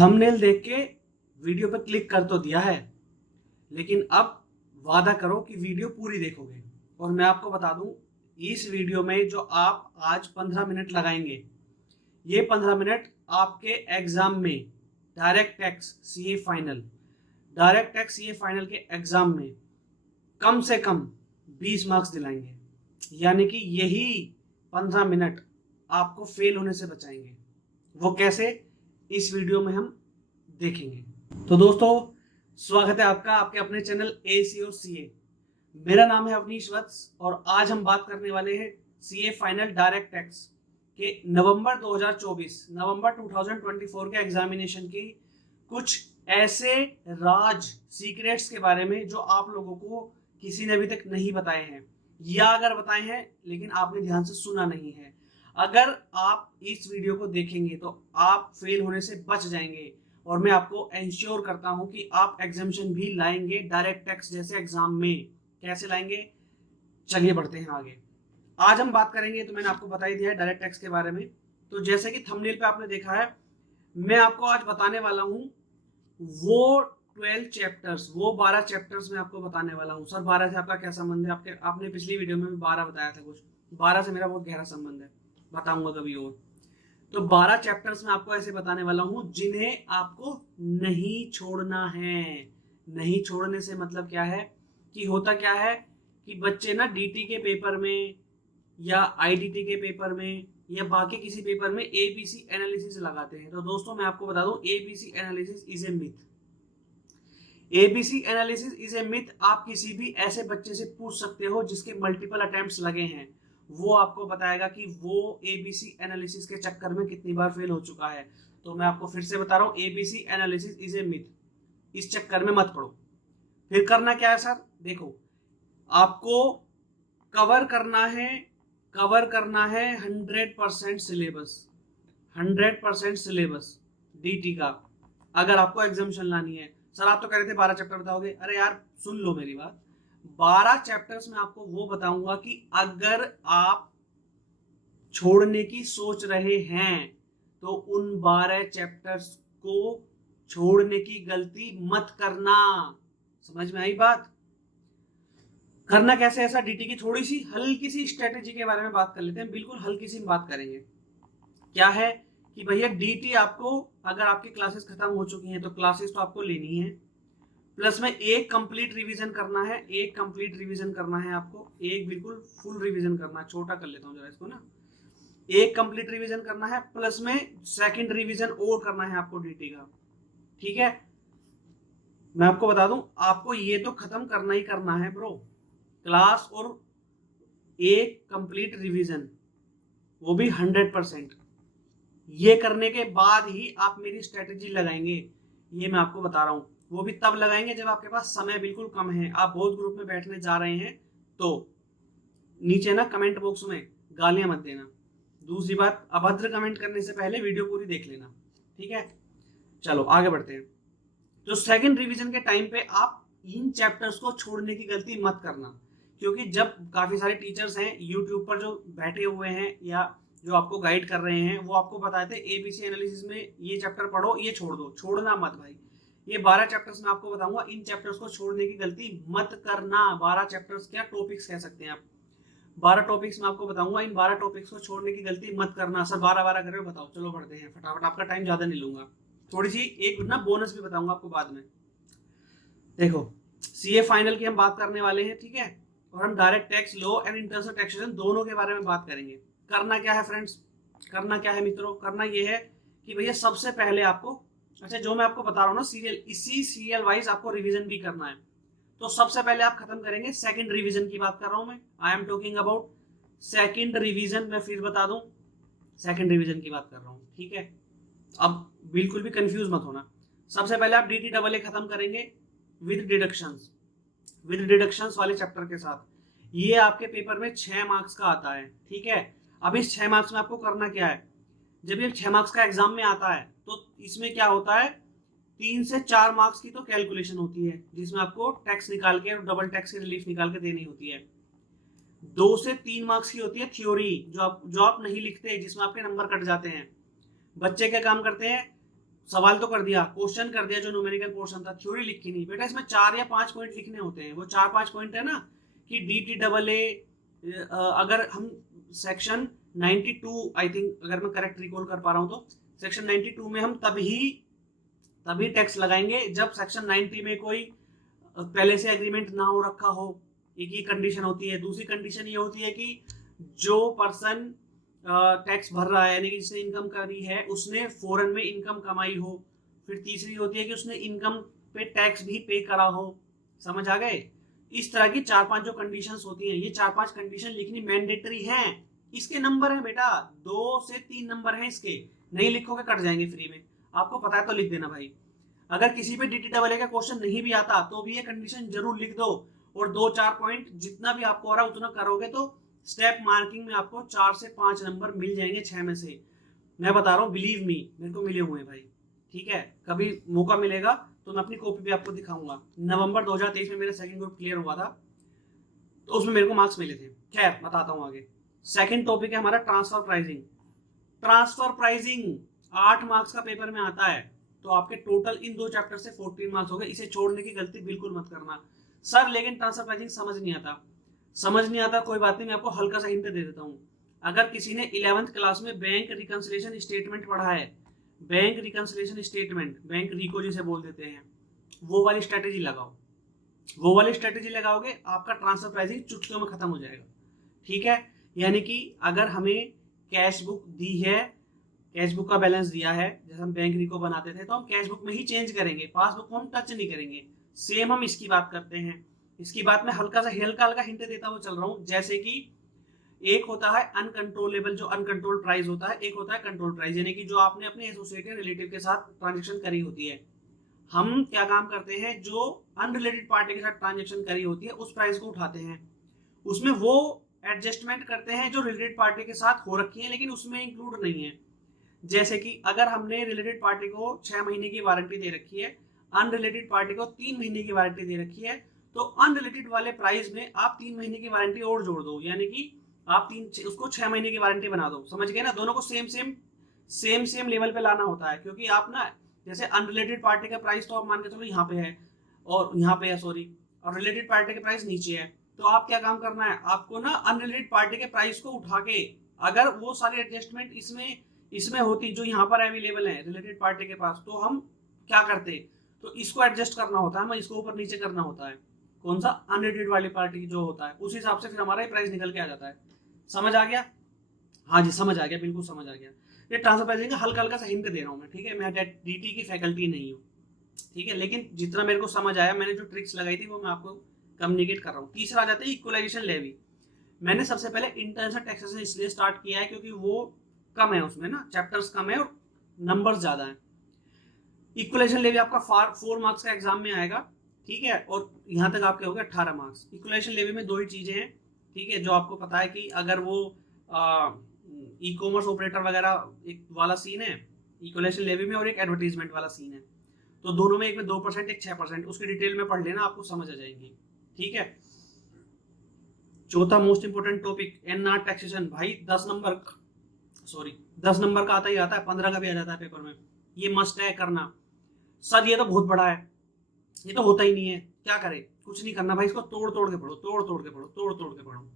Thumbnail देख के video पर क्लिक कर तो दिया है, लेकिन अब वादा करो कि वीडियो पूरी देखोगे। और मैं आपको बता दूं, इस वीडियो में जो आप आज 15 मिनट लगाएंगे, ये 15 मिनट आपके एग्जाम में डायरेक्ट टैक्स सीए फाइनल के एग्जाम में कम से कम 20 मार्क्स दिलाएंगे। यानी कि यही 15 मिनट आपको फेल होने से बचाएंगे। वो कैसे, इस वीडियो में हम देखेंगे। तो दोस्तों, स्वागत है आपका आपके अपने चैनल एसीओ सीए। मेरा नाम है अवनीश वत्स और आज हम बात करने वाले हैं सीए फाइनल डायरेक्ट टैक्स के नवंबर 2024 के एग्जामिनेशन की कुछ ऐसे राज सीक्रेट्स के बारे में जो आप लोगों को किसी ने अभी तक नहीं बताए हैं, या अगर बताए हैं लेकिन आपने ध्यान से सुना नहीं है। अगर आप इस वीडियो को देखेंगे तो आप फेल होने से बच जाएंगे और मैं आपको एंश्योर करता हूं कि आप एग्जामिनेशन भी लाएंगे डायरेक्ट टैक्स जैसे एग्जाम में। कैसे लाएंगे, चलिए बढ़ते हैं आगे। आज हम बात करेंगे, तो मैंने आपको बता ही दिया है डायरेक्ट टैक्स के बारे में। तो जैसे कि थंबनेल पे आपने देखा है, मैं आपको आज बताने वाला हूं वो 12 चैप्टर्स मैं आपको बताने वाला हूं। सर 12 से आपका क्या संबंध है? आपने पिछली वीडियो में भी 12 बताया था। कुछ 12 से मेरा बहुत गहरा संबंध है, बताऊंगा कभी और। तो 12 चैप्टर्स में आपको ऐसे बताने वाला हूं जिन्हें आपको नहीं छोड़ना है। नहीं छोड़ने से मतलब क्या है कि होता क्या है कि बच्चे ना डीटी के पेपर में या आईडीटी के पेपर में या बाकी किसी पेपर में एबीसी एनालिसिस लगाते हैं। तो दोस्तों मैं आपको बता दूं, ABC analysis is a myth. ABC analysis is a myth आप किसी भी ऐसे बच्चे से पूछ सकते हो जिसके मल्टीपल अटेम्प्ट्स लगे हैं, वो आपको बताएगा कि वो एबीसी एनालिसिस के चक्कर में कितनी बार फेल हो चुका है। तो मैं आपको फिर से बता रहा हूं, ABC analysis is a myth, इस चक्कर में मत पड़ो। फिर करना क्या है सर? देखो, आपको कवर करना है 100% सिलेबस, 100% सिलेबस डीटी का। अगर आपको एग्जामिनेशन लानी है, सर आप तो कह रहे थे 12 चैप्टर बताओगे। अरे यार सुन लो मेरी बात, 12 चैप्टर्स में आपको वो बताऊंगा कि अगर आप छोड़ने की सोच रहे हैं तो उन 12 चैप्टर्स को छोड़ने की गलती मत करना। समझ में आई बात? करना कैसे ऐसा, डीटी की थोड़ी सी हल्की सी स्ट्रेटेजी के बारे में बात कर लेते हैं। बिल्कुल हल्की सी बात करेंगे। क्या है कि भैया डीटी आपको, अगर आपकी क्लासेस खत्म हो चुकी हैं तो क्लासेस तो आपको लेनी है, प्लस में एक कंप्लीट रिवीजन करना है। आपको एक बिल्कुल फुल रिवीजन करना है। छोटा कर लेता हूँ जरा इसको ना। एक कंप्लीट रिवीजन करना है, प्लस में सेकंड रिवीजन और करना है आपको डीटी का। ठीक है, मैं आपको बता दूं, आपको ये तो खत्म करना ही करना है ब्रो, क्लास और एक कंप्लीट रिवीजन, वो भी 100%। ये करने के बाद ही आप मेरी स्ट्रेटेजी लगाएंगे, ये मैं आपको बता रहा हूं। वो भी तब लगाएंगे जब आपके पास समय बिल्कुल कम है, आप बहुत ग्रुप में बैठने जा रहे हैं। तो नीचे ना कमेंट बॉक्स में गालियां मत देना। दूसरी बात, अभद्र कमेंट करने से पहले वीडियो पूरी देख लेना। ठीक है, चलो आगे बढ़ते हैं। तो सेकंड रिवीजन के टाइम पे आप इन चैप्टर्स को छोड़ने की गलती मत करना, क्योंकि जब काफी सारे टीचर्स हैं यूट्यूब पर जो बैठे हुए हैं या जो आपको गाइड कर रहे हैं, वो आपको बताते हैं एबीसी एनालिसिस में ये चैप्टर पढ़ो, ये छोड़ दो। छोड़ना मत भाई। ये 12 चैप्टर्स में आपको बताऊंगा, इन चैप्टर्स को छोड़ने की गलती मत करना। 12 चैप्टर्स क्या, टॉपिक्स कह सकते हैं आप। 12 टॉपिक्स में आपको बताऊंगा, इन 12 टॉपिक्स को छोड़ने की गलती मत करना। सर 12 कर रहे हो, बताओ। चलो बढ़ते हैं फटाफट, आपका टाइम ज्यादा नहीं लूंगा। थोड़ी सी एक ना बोनस भी बताऊंगा आपको बाद में। देखो, सीए फाइनल की हम बात करने वाले हैं, ठीक है, और हम direct tax, law and internal taxation दोनों के बारे में बात करेंगे। करना क्या है फ्रेंड्स, करना क्या है मित्रों? करना ये है कि भैया सबसे पहले आपको, अच्छा जो मैं आपको बता रहा हूँ ना सीरियल, इसी सीरियल वाइज आपको रिवीजन भी करना है। तो सबसे पहले आप खत्म करेंगे सेकंड रिवीजन की बात कर रहा हूं मैं। I am talking about second revision. मैं फिर बता दूं, सेकंड रिवीजन की बात कर रहा हूं। ठीक है, अब बिल्कुल भी कंफ्यूज मत होना। सबसे पहले आप डीटी डबल ए खत्म करेंगे विद डिडक्शंस वाले चैप्टर के साथ। ये आपके पेपर में 6 मार्क्स का आता है। ठीक है, अब इस 6 मार्क्स में आपको करना क्या है? जब ये 6 मार्क्स का एग्जाम में आता है तो इसमें क्या होता है, 3 से 4 मार्क्स की तो कैलकुलेशन होती है, जिसमें आपको टैक्स निकाल के और डबल टैक्स की रिलीफ निकाल के देनी होती है। 2 से 3 मार्क्स की होती है थ्योरी, जो आप नहीं लिखते, जिसमें आपके नंबर कट जाते हैं। बच्चे क्या काम करते हैं, सवाल तो कर दिया, क्वेश्चन कर दिया, जो न्यूमेरिकल पोर्शन था, थ्योरी लिखी नहीं बेटा। इसमें 4 या 5 पॉइंट लिखने होते हैं। वो 4-5 पॉइंट है ना कि DTAA, अगर हम सेक्शन 92 आई थिंक, अगर मैं करेक्ट रिकॉल कर पा रहा हूँ तो सेक्शन 92 में हम तभी टैक्स लगाएंगे जब सेक्शन 90 में कोई पहले से एग्रीमेंट ना हो रखा हो। एक ये कंडीशन होती है। दूसरी कंडीशन ये होती है कि जो पर्सन टैक्स भर रहा है, यानी कि जिसने इनकम करी है, उसने फॉरेन में इनकम कमाई हो। फिर तीसरी होती है कि उसने इनकम पे टैक्स भी पे करा हो। समझ आ गए? इस तरह की 4-5 जो कंडीशंस होती हैं, ये 4-5 कंडीशन लिखनी मैंडेटरी हैं। इसके नंबर है बेटा, 2 से 3 नंबर हैं इसके। नहीं लिखोगे कट जाएंगे फ्री में। आपको पता है तो लिख देना भाई। अगर किसी पे DTAA का क्वेश्चन नहीं भी आता तो भी ये कंडीशन जरूर लिख दो, और 2-4 पॉइंट जितना भी आपको आ रहा है उतना करोगे तो स्टेप मार्किंग में आपको 4 से 5 नंबर मिल जाएंगे 6 में से। मैं बता रहा हूँ, बिलीव मी, मेरे को मिले हुए हैं भाई। ठीक है, कभी मौका मिलेगा तो मैं अपनी कॉपी भी आपको दिखाऊंगा। नवंबर 2023 में मेरा सेकंड ग्रुप क्लियर हुआ था, तो उसमें मेरे को मार्क्स मिले थे। खैर बताता हूँ आगे। सेकंड टॉपिक है हमारा transfer pricing. Transfer pricing 8 marks का पेपर में आता है। तो आपके टोटल इन 2 चैप्टर से 14 मार्क्स हो गए। इसे छोड़ने की गलती बिल्कुल मत करना सर। लेकिन ट्रांसफर प्राइसिंग समझ नहीं आता, कोई बात नहीं, मैं आपको हल्का सा हिंट दे देता हूँ। अगर किसी ने 11th क्लास में बैंक रिकंसिलिएशन स्टेटमेंट पढ़ा है, बैंक रिकंसिलिएशन स्टेटमेंट, बैंक रिको जिसे बोल देते हैं, वो वाली स्ट्रेटेजी लगाओ। वो वाली स्ट्रेटेजी लगाओगे, आपका ट्रांसफर प्राइसिंग चुटकियों में खत्म हो जाएगा। ठीक है, यानी कि अगर हमें कैश बुक दी है, कैश बुक का बैलेंस दिया है, जैसे हम बैंक रिको बनाते थे, तो हम कैश बुक में ही चेंज करेंगे, पासबुक को हम टच नहीं करेंगे। सेम हम इसकी बात करते हैं। इसकी बात में हल्का हिंट देता हुआ चल रहा हूँ। जैसे कि एक होता है अनकंट्रोलेबल, जो अनकंट्रोल प्राइस होता है, एक होता है कंट्रोल प्राइस, यानी कि जो आपने अपने एसोसिएट या रिलेटिव के साथ ट्रांजेक्शन करी होती है। हम क्या काम करते हैं, जो अनरिलेटेड पार्टी के साथ ट्रांजेक्शन करी होती है उस प्राइस को उठाते हैं, उसमें वो एडजस्टमेंट करते हैं जो रिलेटेड पार्टी के साथ हो रखी है लेकिन उसमें इंक्लूड नहीं है। जैसे कि अगर हमने रिलेटेड पार्टी को 6 महीने की वारंटी दे रखी है, अनरिलेटेड पार्टी को 3 महीने की वारंटी दे रखी है, तो अनरिलेटेड वाले प्राइस में आप 3 महीने की वारंटी और जोड़ दो, यानी कि आप उसको 6 महीने की वारंटी बना दो। समझ गए ना? दोनों को सेम लेवल पे लाना होता है, क्योंकि आप ना, जैसे अनरिलेटेड पार्टी का प्राइस तो आप मान के चलो यहाँ पे है और यहाँ पे है, सॉरी, और रिलेटेड पार्टी के प्राइस नीचे है, तो आप क्या काम करना है, आपको ना अनरिलेटेड पार्टी के प्राइस को उठा के, अगर वो सारी एडजस्टमेंट इसमें होती जो यहाँ पर अवेलेबल है रिलेटेड पार्टी के पास, तो हम क्या करते, तो इसको एडजस्ट करना होता है, हमें इसको ऊपर नीचे करना होता है। कौन सा? अनरिलेटेड वाली पार्टी जो होता है, उस हिसाब से फिर हमारा ही प्राइस निकल के आ जाता है। समझ आ गया? हाँ जी समझ आ गया, बिल्कुल समझ आ गया। ये ट्रांसफर प्राइसिंग का हल्का सा हिंट दे रहा हूँ मैं। ठीक है, मैं DT की फैकल्टी नहीं हूँ, ठीक है, लेकिन जितना मेरे को समझ आया, मैंने जो ट्रिक्स लगाई थी वो मैं आपको कम्युनिकेट कर रहा हूँ। तीसरा आ जाता है इक्वलाइजेशन लेवी। मैंने सबसे पहले इंटरनेशनल टैक्सेशन इसलिए स्टार्ट किया है क्योंकि वो कम है, उसमें ना चैप्टर्स कम है और नंबर्स ज्यादा है। इक्वलाइजेशन लेवी आपका 4 मार्क्स का एग्जाम में आएगा, ठीक है, और यहाँ तक आपके हो गए 18 मार्क्स। इक्वलाइजेशन लेवी में 2 ही चीजें हैं, ठीक है, जो आपको पता है कि अगर वो ई कॉमर्स ऑपरेटर वगैरह एक वाला सीन है इक्वलाइजेशन लेवी में, और एक एडवर्टीजमेंट वाला सीन है, तो दोनों में, एक में 2%, एक 6%, उसकी डिटेल में पढ़ लेना, आपको समझ आ जाएंगी। ठीक है, चौथा most important topic NR taxation. भाई 10 नंबर का आता ही आता है, 15 का भी आ जाता है पेपर में, ये मस्ट है करना। सर ये तो बहुत बड़ा है, ये तो होता ही नहीं है, क्या करे? कुछ नहीं करना भाई, इसको तोड़ तोड़ के पढ़ो।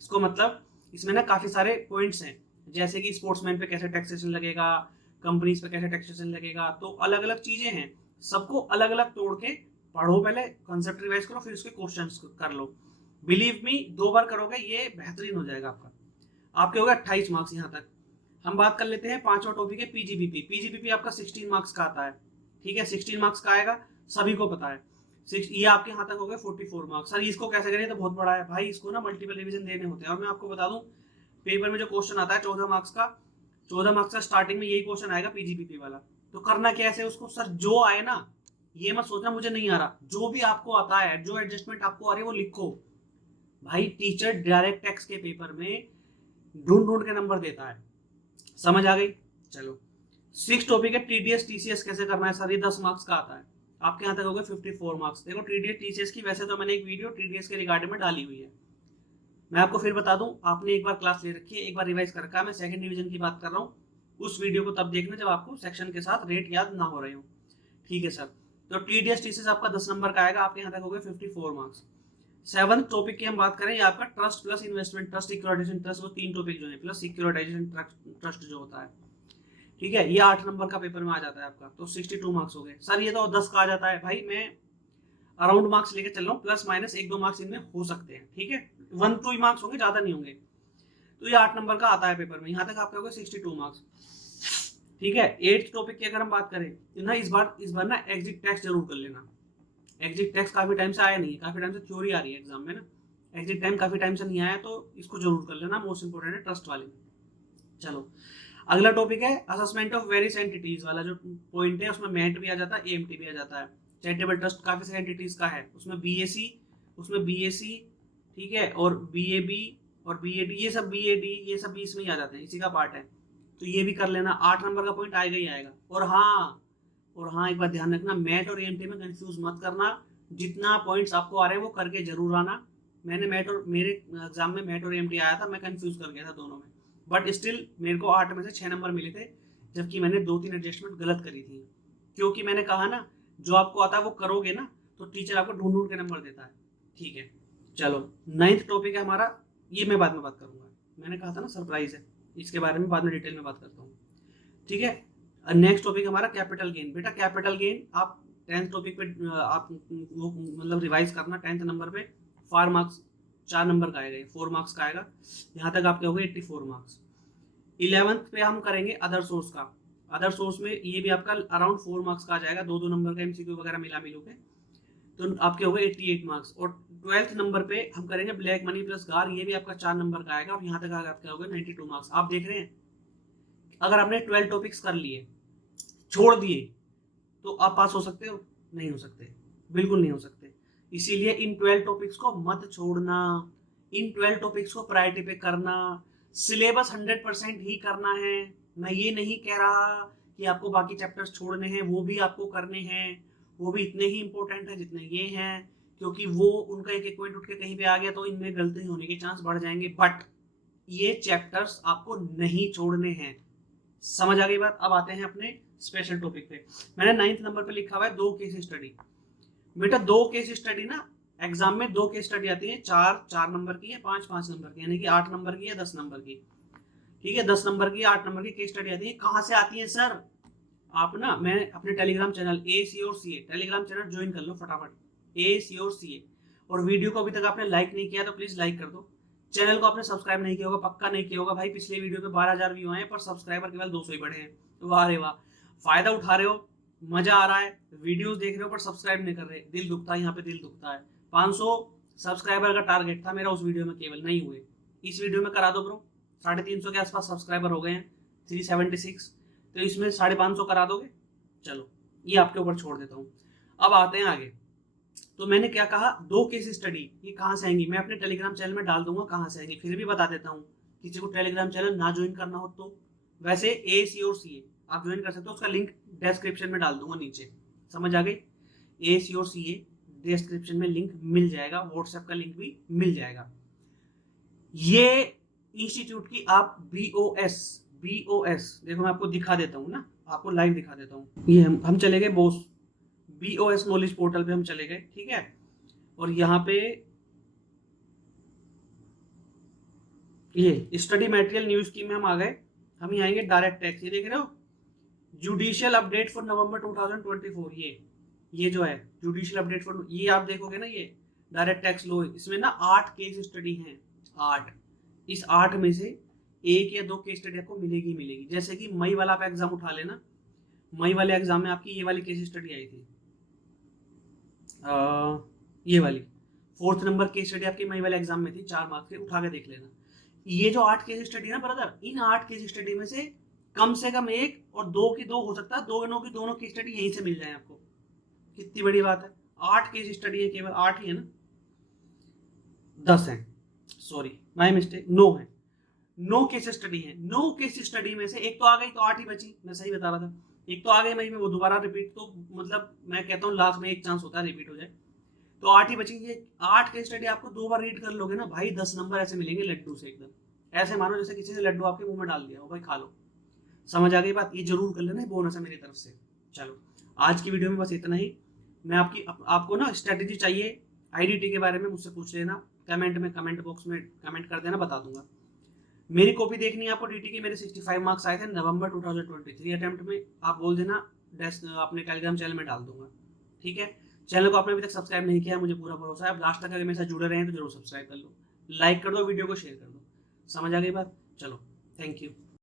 इसको मतलब इसमें ना काफी सारे पॉइंट्स हैं, जैसे कि स्पोर्ट्समैन पे कैसे टैक्सेशन लगेगा, कंपनीज पे कैसे टैक्सेशन लगेगा, तो अलग अलग चीजें हैं, सबको अलग अलग तोड़ के पढ़ो, पहले कॉन्सेप्ट रिवाइज करो, फिर उसके क्वेश्चंस कर लो। बिलीव मी, 2 बार करोगे ये बेहतरीन हो जाएगा आपका। आपके हो गए 28 मार्क्स। यहाँ तक हम बात कर लेते हैं 5वां टॉपिक है पीजीबीपी आपका 16 मार्क्स का आता है, ठीक है, 16 मार्क्स का आएगा, सभी को पता है। ये आपके यहाँ तक हो गए 44 मार्क्स। सर इसको कैसे करें, तो बहुत बड़ा है भाई, इसको ना मल्टीपल रिवीजन देने होते हैं। और मैं आपको बता दूं, पेपर में जो क्वेश्चन आता है 14 मार्क्स का स्टार्टिंग में यही क्वेश्चन आएगा पीजीबीपी वाला। तो करना क्या है उसको, सर जो आए ना, ये मत सोचना मुझे नहीं आ रहा, जो भी आपको आता है, जो एडजस्टमेंट आपको आ रही है वो लिखो भाई। टीचर डायरेक्ट टैक्स के पेपर में ढूंढ के नंबर देता है। समझ आ गई? चलो 6 टॉपिक है TDS TCS कैसे करना है। सर ये 10 मार्क्स का आता है, आपके यहाँ तक हो गए 54 मार्क्स। देखो TDS TCS की वैसे तो मैंने एक वीडियो TDS के रिगार्डिंग में डाली हुई है, मैं आपको फिर बता दूं, आपने एक बार क्लास ले रखी है, एक बार रिवाइज कर रखा है। मैं सेकंड डिवीजन की बात कर रहा हूँ, उस वीडियो को तब देखना जब आपको सेक्शन के साथ रेट याद ना हो रहे हो। ठीक है सर। तो TDS TCS आपका 10 नंबर का आएगा, आपके यहाँ तक हो गए 54 मार्क्स। 7th टॉपिक की हम बात करें, ये आपका trust plus investment trust, securitisation trust, वो 3 टॉपिक जो है, प्लस सिक्योरिटाइजेशन ट्रस्ट जो होता है। ठीक है, ये 8 नंबर का पेपर में आ जाता है आपका, तो 62 मार्क्स हो गए। सर ये तो 10 का आ जाता है। भाई मैं अराउंड मार्क्स लेके चल रहा हूँ, प्लस माइनस 1-2 मार्क्स इनमें हो सकते हैं। ठीक है, 1-2 मार्क्स होंगे, ज्यादा नहीं होंगे। तो ये 8 नंबर का आता है पेपर में, यहाँ तक आपके हो गए 62 मार्क्स। ठीक है, 8th टॉपिक की अगर हम बात करें ना, इस बार ना एग्जिट टैक्स जरूर कर लेना। एग्जिट टैक्स काफी टाइम से आया नहीं है, काफी टाइम से थ्योरी आ रही है एग्जाम में ना, एग्जिट टाइम काफी टाइम से नहीं आया, तो इसको जरूर कर लेना, मोस्ट इंपोर्टेंट है ट्रस्ट वाले में। चलो अगला टॉपिक है असेसमेंट ऑफ वेरियस एंटिटीज वाला जो पॉइंट है, उसमें मैट भी आ जाता है, AMT भी आ जाता है। चैरिटेबल ट्रस्ट काफी सारी एंटिटीज का है, उसमें BAC, ठीक है, और BAB और BAD, ये सब BAD ये सब भी इसमें ही आ जाते हैं, इसी का पार्ट है। तो ये भी कर लेना, 8 नंबर का पॉइंट आएगा ही आएगा। और हाँ एक बात ध्यान रखना, मैट और AMT में कंफ्यूज मत करना, जितना पॉइंट्स आपको आ रहे हैं वो करके जरूर आना। मैंने मेरे एग्जाम में मैट और AMT आया था, मैं कंफ्यूज कर गया था दोनों में, बट स्टिल मेरे को 8 में से 6 नंबर मिले थे, जबकि मैंने 2-3 एडजस्टमेंट गलत करी थी। क्योंकि मैंने कहा ना, जो आपको आता है वो करोगे ना, तो टीचर आपको ढूंढ ढूंढ के नंबर देता है। ठीक है, चलो 9th टॉपिक है हमारा, ये मैं बाद में बात करूंगा, मैंने कहा था ना सरप्राइज है, इसके बारे में बाद में डिटेल में बात करता हूँ। ठीक है, नेक्स्ट टॉपिक हमारा कैपिटल गेन। बेटा कैपिटल गेन आप 10th टॉपिक पे आप वो मतलब रिवाइज करना, 10th नंबर पे 4 मार्क्स 4 नंबर का आएगा, 4 मार्क्स का आएगा, यहाँ तक आपके हो गए 84 मार्क्स। 11th पे हम करेंगे अदर सोर्स का। अदर सोर्स में ये भी आपका अराउंड 4 मार्क्स का आ जाएगा, 2-2 नंबर का MCQ वगैरह मिला के, तो आपके हो गए 88 मार्क्स। और 12th नंबर पे हम करेंगे ब्लैक मनी प्लस गार, ये भी आपका 4 नंबर का आएगा, और यहाँ तक आपके हो गए 92 मार्क्स। आप देख रहे हैं, अगर आपने 12 टॉपिक्स कर लिए, छोड़ दिए, तो आप पास हो सकते हो? नहीं हो सकते, बिल्कुल नहीं हो सकते। इसीलिए इन 12 टॉपिक्स को मत छोड़ना, इन 12 टॉपिक्स को प्रायोरिटी पे करना, सिलेबस 100% ही करना है। मैं ये नहीं कह रहा कि आपको बाकी चैप्टर्स छोड़ने हैं, वो भी आपको करने हैं, वो भी इतने ही इंपॉर्टेंट है जितने ये हैं, क्योंकि वो उनका एक पॉइंट उठ के कहीं पे आ गया तो इनमें गलती होने के चांस बढ़ जाएंगे, बट ये चैप्टर्स आपको नहीं छोड़ने हैं। समझ आ गई बात? अब आते हैं अपने स्पेशल टॉपिक पे। मैंने 9th नंबर पे लिखा हुआ है 2 केस स्टडी। बेटा 2 केस स्टडी ना, एग्जाम में 2 केस स्टडी आती है, 4 नंबर की है, 5 नंबर की, यानी कि 8 नंबर की है, 10 नंबर की। ठीक है, 10 नंबर की 8 नंबर की केस स्टडी आती है। कहाँ से आती है सर? आप ना, मैं अपने टेलीग्राम चैनल AC और CA टेलीग्राम चैनल ज्वाइन कर लो फटाफट, AC और CA। और वीडियो को अभी तक आपने लाइक नहीं किया तो प्लीज लाइक कर दो। चैनल को आपने सब्सक्राइब नहीं किया होगा, पक्का नहीं किया होगा भाई। पिछले वीडियो पे 12,000 व्यू आए, पर सब्सक्राइबर केवल 200 ही बढ़े हैं। वाह रे वाह, फायदा उठा रहे हो, मजा आ रहा है, वीडियोस देख रहे हो, पर सब्सक्राइब नहीं कर रहे, दिल दुखता है, यहाँ पे दिल दुखता है। 500 सब्सक्राइबर का टारगेट था मेरा उस वीडियो में, केवल नहीं हुए। इस वीडियो में करा दो ब्रो, 350 के आसपास सब्सक्राइबर हो गए हैं, 376, तो इसमें 550 करा दोगे? चलो ये आपके ऊपर छोड़ देता हूँ। अब आते हैं आगे। तो मैंने क्या कहा, 2 केस स्टडी, ये कहाँ से आएंगी? मैं अपने टेलीग्राम चैनल में डाल दूंगा कहाँ से आएंगी, फिर भी बता देता हूँ, किसी को टेलीग्राम चैनल ना ज्वाइन करना हो तो। वैसे AC और CA आप ज्वाइन कर सकते हो, उसका लिंक डिस्क्रिप्शन में डाल दूंगा नीचे। समझ आ गई? AC और CA डिस्क्रिप्शन में लिंक मिल जाएगा, व्हाट्सएप का लिंक भी मिल जाएगा। ये इंस्टीट्यूट की आप BOS देखो मैं आपको दिखा देता हूँ ना, आपको लाइव दिखा देता हूँ। ये हम चले गए BOS नॉलेज पोर्टल पे हम चले गए, ठीक है। और यहाँ पे ये स्टडी मटेरियल न्यूज स्कीम में हम आ गए। हम ही आएंगे डायरेक्ट टैक्स, ये देख रहे हो, जुडिशियल अपडेट फॉर नवंबर 2024। ये जो है जुडिशियल अपडेट फॉर, ये आप देखोगे ना, ये डायरेक्ट टैक्स लो, इसमें ना 8 केस स्टडी हैं, 8। इस 8 में से 1 या 2 केस स्टडी आपको मिलेगी। जैसे कि मई वाला आप एग्जाम उठा लेना, मई वाले एग्जाम में आपकी ये वाली केस स्टडी आई थी, ये वाली 4th नंबर केस स्टडी आपकी मई वाले एग्जाम में थी, 4 मार्क्स की, उठा के देख लेना। ये जो 8 केस स्टडी है ना ब्रदर, इन 8 केस स्टडी में से कम 1 और 2 की 2 हो सकता है, दोनों की दोनों केस स्टडी यहीं से मिल जाए आपको। कितनी बड़ी बात है, 8 केस स्टडी है, केवल 8 ही है ना, 10 है, सॉरी माय मिस्टेक, 9 है, 9 केस स्टडी है। 9 केस स्टडी में से एक तो आ गई, तो 8 ही बची, मैं सही बता रहा था। एक तो आ गई मई में, वो दोबारा रिपीट, तो मतलब मैं कहता हूँ लाख में एक चांस होता है रिपीट हो जाए, तो 8 ही बची। ये 8 केस स्टडी आपको 2 बार रीड कर लोगे ना भाई, 10 नंबर ऐसे मिलेंगे लड्डू से, एकदम ऐसे मानो जैसे किसी ने लड्डू आपके मुंह में डाल दिया हो, भाई खा लो। समझ आ गई बात? ये जरूर कर लेना, बोनस है मेरी तरफ से। चलो आज की वीडियो में बस इतना ही। मैं आपको ना स्ट्रेटेजी चाहिए आईडीटी के बारे में, मुझसे पूछ लेना कमेंट बॉक्स में कमेंट कर देना, बता दूंगा। मेरी कॉपी देखनी है आपको डीटी की, मेरे 65 मार्क्स आए थे नवंबर 2023 अटेम्प्ट में, आप बोल देना अपने टेलीग्राम चैनल में डाल दूंगा, ठीक है। चैनल को आपने अभी तक सब्सक्राइब नहीं किया, मुझे पूरा भरोसा है, आप लास्ट तक अगर मेरे साथ जुड़े रहे हैं तो जरूर सब्सक्राइब कर लो, लाइक कर दो, वीडियो को शेयर कर दो। समझ आ गई बात? चलो थैंक यू।